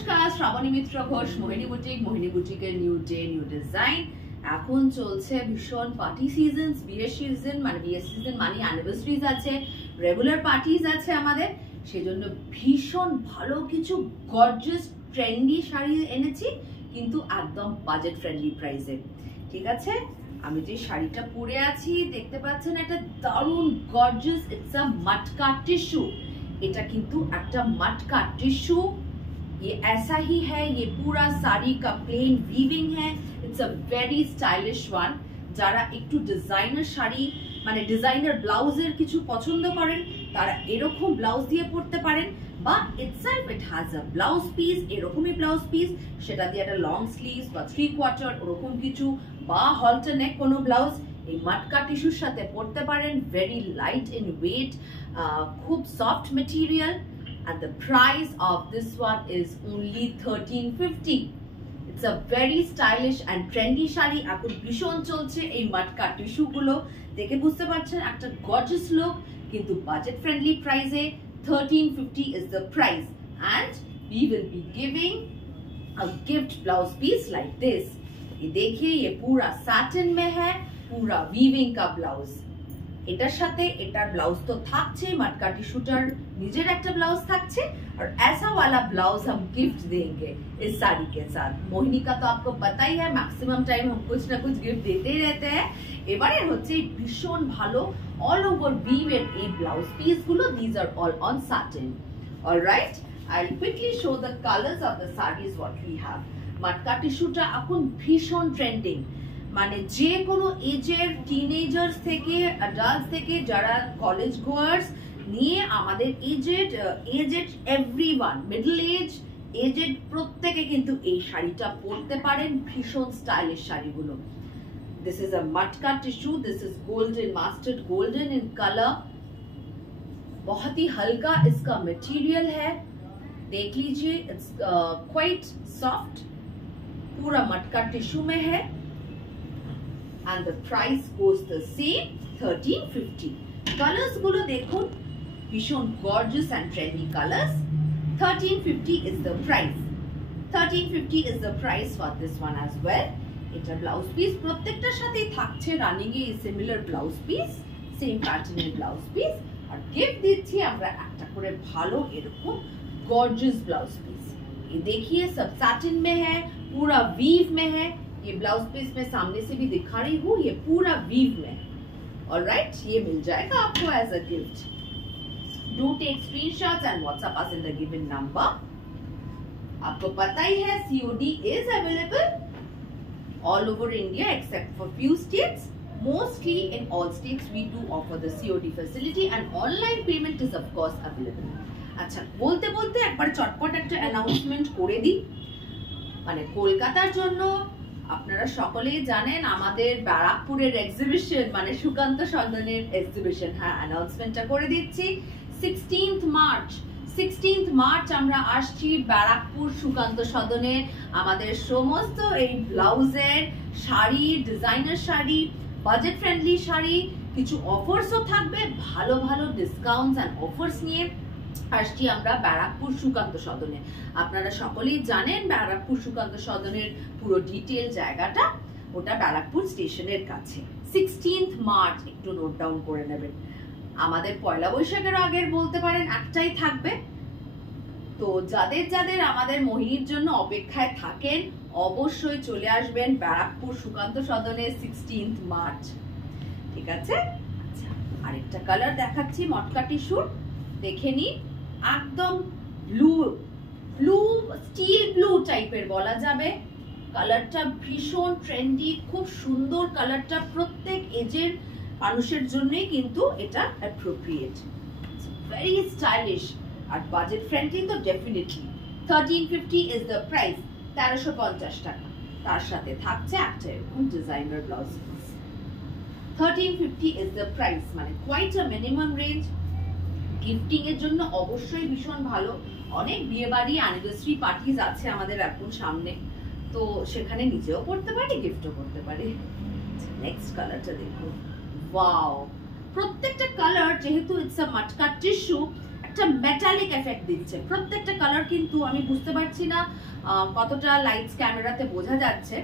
নমস্কার, শ্রাবণী মিত্র ঘোষ, মোহিনী বুটিকের new day new design. এখন চলছে ভীষণ পার্টি সিজন, বিয়ের সিজন, মানে অ্যানিভার্সারিজ আছে, রেগুলার পার্টিজ আছে আমাদের, সেজন্য ভীষণ ভালো কিছু গর্জিয়াস ট্রেন্ডি শাড়ি এনেছি, কিন্তু একদম বাজেট ফ্রেন্ডলি প্রাইসে। ঠিক আছে, আমি যে শাড়িটা পরে আছি দেখতে পাচ্ছেন, একটা দারুণ gorgeous, it's a matka tissue. এটা কিন্তু একটা मटका टिश्यू, ये ऐसा ही है, ये पूरा साड़ी का प्लेन वीविंग है, it's a very stylish one. যারা একটু ডিজাইনার শাড়ি মানে ডিজাইনার ব্লাউজের কিছু পছন্দ করেন, তারা এরকম ব্লাউজ দিয়ে পরতে পারেন, বা itself it has a blouse piece, এরকমই ব্লাউজ পিস, সেটা দিয়ে একটা লং স্লিভস বা 3/4 ওরকম কিছু, বা হলটার নেক কোনো ব্লাউজ এই মটকা টিস্যুর সাথে পরতে পারেন। ভেরি লাইট ইন ওয়েট, খুব soft material, and the price of this one is only 1350. It's a very stylish and trendy sari. এখন ভীষণ চলছে এই মটকা টিস্যু গুলো, দেখে বুঝতে পারছেন একটা গর্জিয়াস লুক, কিন্তু বাজেট ফ্রেন্ডলি প্রাইসে 1350 is the price, and we will be giving a gift blouse piece like this. ये देखिए, ये पूरा satin में है, पूरा weaving का ब्लाउज। এটার সাথে এটার ব্লাউজ তো থাকছে, মটকা টিস্যুটার নিজের একটা ব্লাউজ থাকছে, और ऐसा वाला ब्लाउज हम गिफ्ट देंगे इस साड़ी के साथ। मोहिनी का तो आपको पता ही है, मैक्सिमम टाइम हम कुछ ना कुछ गिफ्ट देते ही रहते हैं। এবারে হচ্ছে ভীষণ ভালো অল ওভার উইভের এই ব্লাউজ পিস গুলো, these are all on satin. All right, I'll quickly show the colors of the sarees what we have. মটকা টিস্যুটা এখন ভীষণ ট্রেন্ডিং, মানে যে কোনো এজের টিনেজার্স থেকে অ্যাডাল্টস থেকে, যারা কলেজ গোয়ার্স নিয়ে আমাদের এজেড এভরিওয়ান, মিডল এজেড প্রত্যেকে কিন্তু এই শাড়িটা পরতে পারেন। ভীষণ স্টাইলিশ শাড়িগুলো। This is a matka tissue, this is golden, mustard golden in colour, बहुत ही हल्का इसका मटेरियल है, देख लीजिए, इट्स क्वाइट सॉफ्ट, पूरा मटका टिश्यू में है, and the price goes the same 1350. Colors গুলো দেখুন, ভীষণ gorgeous and trendy colors. 1350 is the price. 1350 is the price for this one as well. এটা ব্লাউজ পিস, প্রত্যেকটার সাথেই থাকছে running a similar blouse piece, same প্যাটার্নের ব্লাউজ পিস, আর gift দিচ্ছি আমরা একটা করে ভালো এরকম gorgeous ব্লাউজ পিস। ये देखिए, सब satin में है, पूरा वीव में है। ये ब्लाउज पीस मैं सामने से भी दिखा रही हूँ, ये पूरा वीव में है। ऑलराइट, ये मिल जाएगा आपको as a gift. Do take screenshots and WhatsApp us in the given number. आपको पता ही है, COD is available all over India except for few states. Mostly in all states we do offer the COD facility, and online payment is of course available. अच्छा, बोलते बोलते একবার চটপট একটা অ্যানাউন্সমেন্ট করে দিই। মানে কলকাতার জন্য আপনারা সকলেই জানেন আমাদের ব্যারাকপুরের এক্সিবিশন, মানে সুকান্ত সদনের এক্সিবিশন, হ্যাঁ অ্যানাউন্সমেন্টটা করে দিচ্ছি। 16th মার্চ আমরা আসছি ব্যারাকপুর সুকান্ত সদনে। আমাদের সমস্ত এই ব্লাউজের sari, designer sari, budget friendly sari, কিছু অফার্সও থাকবে, ভালো ভালো ডিসকাউন্টস এন্ড অফার্স নিয়ে আসছি আমরা ব্যারাকপুর সুকান্ত সদনে। আপনারা সকলেই জানেন ব্যারাকপুর সুকান্ত সদনের পুরো ডিটেল জায়গাটা, ওটা ব্যারাকপুর স্টেশনের কাছে। 16th মার্চ একটু নোট ডাউন করে নেবেন। আমাদের পয়লা বৈশাখের আগের বলতে পারেন একটাই থাকবে, তো যাদের যাদের আমাদের মোহিনীর জন্য অপেক্ষায় থাকেন, অবশ্যই চলে আসবেন ব্যারাকপুর সুকান্ত সদনে 16th মার্চ। ঠিক আছে, আচ্ছা আরেকটা কালার দেখাচ্ছি মটকা টিস্যুর, দেখে নিন। একদম ব্লু স্টিল ব্লু টাইপের বলা যাবে। কালারটা ভীষণ ট্রেন্ডি, খুব সুন্দর কালারটা, প্রত্যেক এজের মানুষের জন্যই কিন্তু এটা অ্যাপ্রোপ্রিয়েট, ভেরি স্টাইলিশ আর বাজেট ফ্রেন্ডলি তো ডেফিনেটলি। 1350 ইজ দ্য প্রাইস, 1350 টাকা। তার সাথে থাকছে একটা এরকম designer blouse piece. 1350 is the price, মানে quite a minimum range. Gifting এর জন্য অবশ্যই ভীষণ ভালো। অনেক বিয়ে বাড়ি, অ্যানিভার্সারি পার্টিজ আছে আমাদের এখন সামনে, তো সেখানে নিজেও পড়তে পারি, গিফটও করতে পারি। নেক্সট কালারটা দেখুন, ওয়াও, প্রত্যেকটা কালার যেহেতু ইটস আ মটকা টিস্যু, একটা মেটালিক এফেক্ট দিচ্ছে। প্রত্যেকটা কালার কিন্তু আমি বুঝতে পারছি না কতটা লাইটস ক্যামেরাতে বোঝা যাচ্ছে,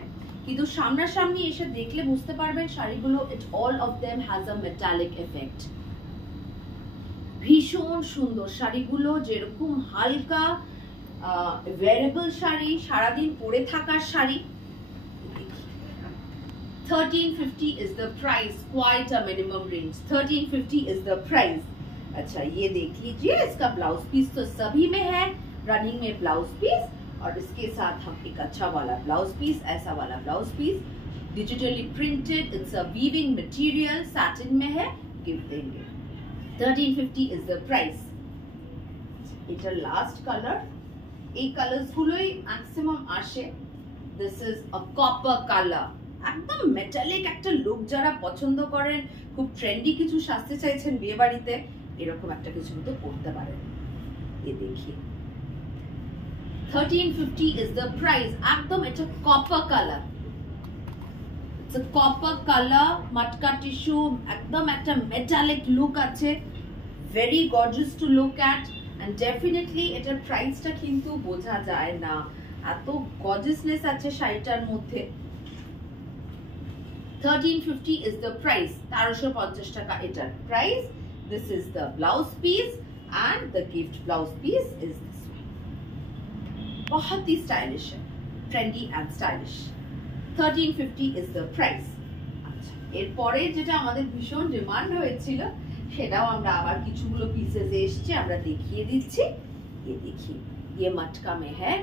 কিন্তু সামনাসামনি এসে দেখলে বুঝতে পারবেন শাড়িগুলো it all of them has a metallic effect. ভীষণ সুন্দর শাড়িগুলো, যেরকম হালকা ওয়্যারেবল শাড়ি, সারাদিন পরে থাকার sari. 1350 is the price, quite a minimum range. 1350 is the price. अच्छा ये देख लीजिए, इसका ब्लाउज पीस तो सभी में है, रनिंग में ब्लाउज पीस, और इसके साथ हम एक अच्छा वाला ब्लाउज पीस, ऐसा वाला blouse piece digitally printed, it's a weaving material, satin में है, गिफ्ट देंगे। 1350 is the price. এটা লাস্ট কালার, এই কালারস গুলোই ম্যাক্সিমাম আসে। This is a copper colour, একদম মেটালিক একটা লুক যারা পছন্দ করেন, খুব ট্রেন্ডি কিছু সাজতে চাইছেন বিয়ে বাড়িতে, এরকম একটা কিছু তো করতে পারেন। এই দেখি 1350 is the price, একদম এটা copper colour, it's a copper colour, matka tissue, একদম একটা মেটালিক লুক আছে, very gorgeous to look at, and definitely এটার প্রাইসটা কিন্তু বোঝা যায় না, এত গর্জিয়াসনেস আছে শাড়িটার মধ্যে। 1350 is the price, 1350 টাকা এটার price. This is the blouse piece and the gift blouse piece is this one. बहुत ही स्टाइलिश है, trendy and stylish. 1350 is the price। আচ্ছা, এরপরে যেটা আমাদের ভীষণ ডিমান্ড হয়েছিল সেটাও আমরা আবার কিছুগুলো পিসেস এসছে, আমরা দেখিয়ে দিচ্ছি। ये देखिए, ये मटका में है,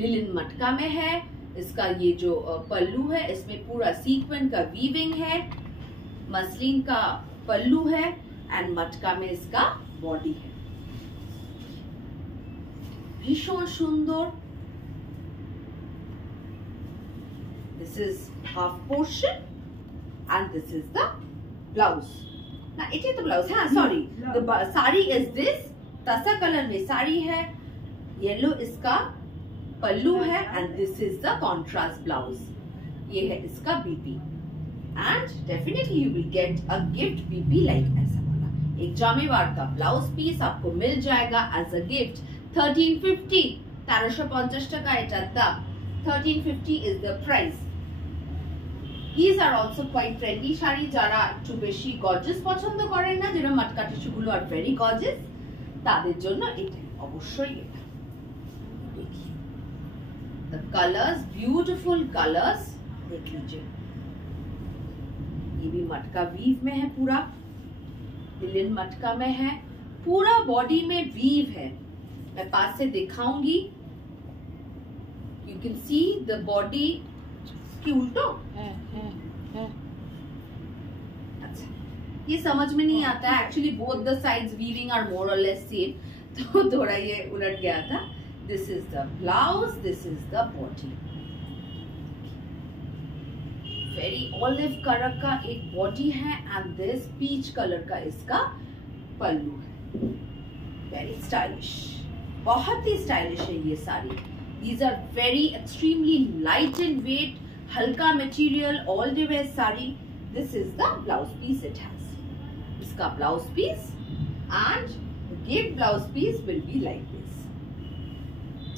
लिलिन मटका में है। इसका ये जो पल्लू है, इसमें पूरा सीक्वेंस का वीविंग है, मसलिन का पल्लू है, एंड मटका में इसका बॉडी है। भीषण सुंदर। This is half portion and this is the blouse. ना इट इज द ब्लाउज, हाँ sorry, the sari is this, तसा कलर में साड़ी है, येलो इसका पल्लू है, and this is the contrast blouse. ये है इसका BP, and definitely you will get a gift BP like ऐसा वाला एक जामेवार का ब्लाउज पीस आपको मिल जाएगा एज अ गिफ्ट। 1350, 1350 টাকা এটার দাম। 1350 is the price. These are also quite trendy sari, যারা একটু বেশি গর্জিয়াস পছন্দ করেন না, যেটা মাটকা টিস্যু গুলো আর ভেরি গর্জিয়াস, তাদের জন্য এটা অবশ্যই এটা। দেখি the colors, beautiful colors, देख लीजिए। ये भी मटका वीव में है, पूरा लिलिन मटका में है, पूरा बॉडी में वीव है। मैं पास से दिखाऊंगी, you can see the body की उल्टो है। अच्छा, ये समझ में नहीं आता है actually, both the sides weaving are more or less same, तो थोड़ा ये उलट गया था। This is the blouse, this is the body. Very olive color का एक body है, and this peach color का इसका पल्लू है। Very stylish, बहुत ही stylish है ये sari. These are very extremely light in weight, हल्का material, all day wear sari. This is the blouse piece it has। इसका blouse piece and the gift blouse piece will be like this।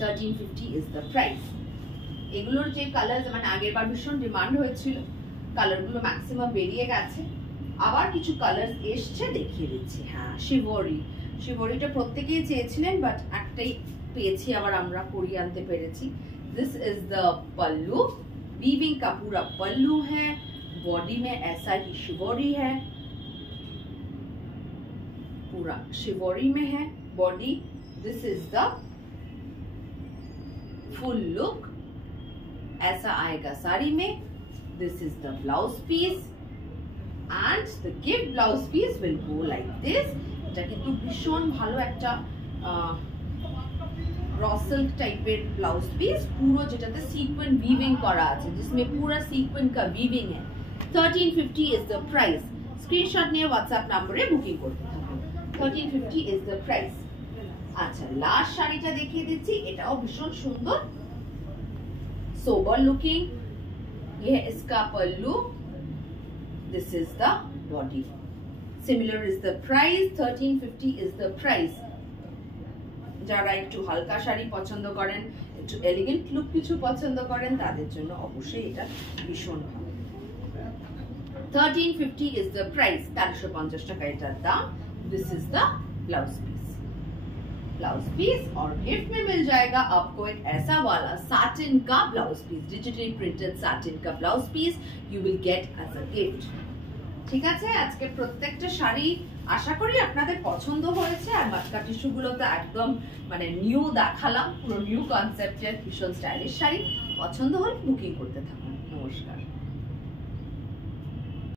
1350 is the price। এগুলোর যে colour মানে আগের বার ভীষণ demand হয়েছিল, কালারগুলো maximum বেরিয়ে গেছে, আবার কিছু কালার এসছে, দেখিয়ে দিচ্ছি। হ্যাঁ, শিবরি, শিবরিটা প্রত্যেকেই চেয়েছিলেন, বাট একটাই পেয়েছি, আবার আমরা করিয়ে আনতে পেরেছি। This is the pallu, weaving का पूरा पल्लू है, बॉडी में ऐसा ही शिवरी है, पूरा शिवरी में है body. This is the full look, ऐसा आएगा साड़ी में। This is the blouse piece and the gift blouse piece will go like this. এটা কিন্তু ভীষণ ভালো একটা रॉ सिल्क टाइपेर ब्लाउज पीस, पूरा যেটাতে সিকোয়েন্স वीविंग করা আছে, जिसमें पूरा सीक्वेंस का वीविंग है। 1350 is the price। स्क्रीनशॉट নিয়ে WhatsApp নম্বরে বুকিং করতে থাকুন। 1350 is the price। আচ্ছা, লাস্ট শাড়িটা দেখিয়ে দিচ্ছি, এটাও ভীষণ সুন্দর, सोबर लुकिंग। ये है इसका pallu, this is the body. Similar is the price, 1350 is the price. যারা একটু হালকা শাড়ি পছন্দ করেন, একটু এলিগেন্ট লুক কিছু পছন্দ করেন, তাদের জন্য অবশ্যই এটা ভীষণ ভালো। 1350 is the price, 1350 টাকা এটার দাম। This is the blouse piece। Blouse piece और गिफ्ट में मिल जाएगा आपको एक ऐसा वाला साटिन का blouse piece, digitally printed satin का blouse piece you will get as a gift. ঠিক আছে, আজকে প্রত্যেকটা শাড়ি আশা করি আপনাদের পছন্দ হয়েছে। আর মাটকা টিস্যু গুলো তো একদম মানে নিউ দেখালাম, পুরো নিউ কনসেপ্টের ভীষণ স্টাইলিশ শাড়ি। পছন্দ হলে বুকিং করতে থাকুন। নমস্কার।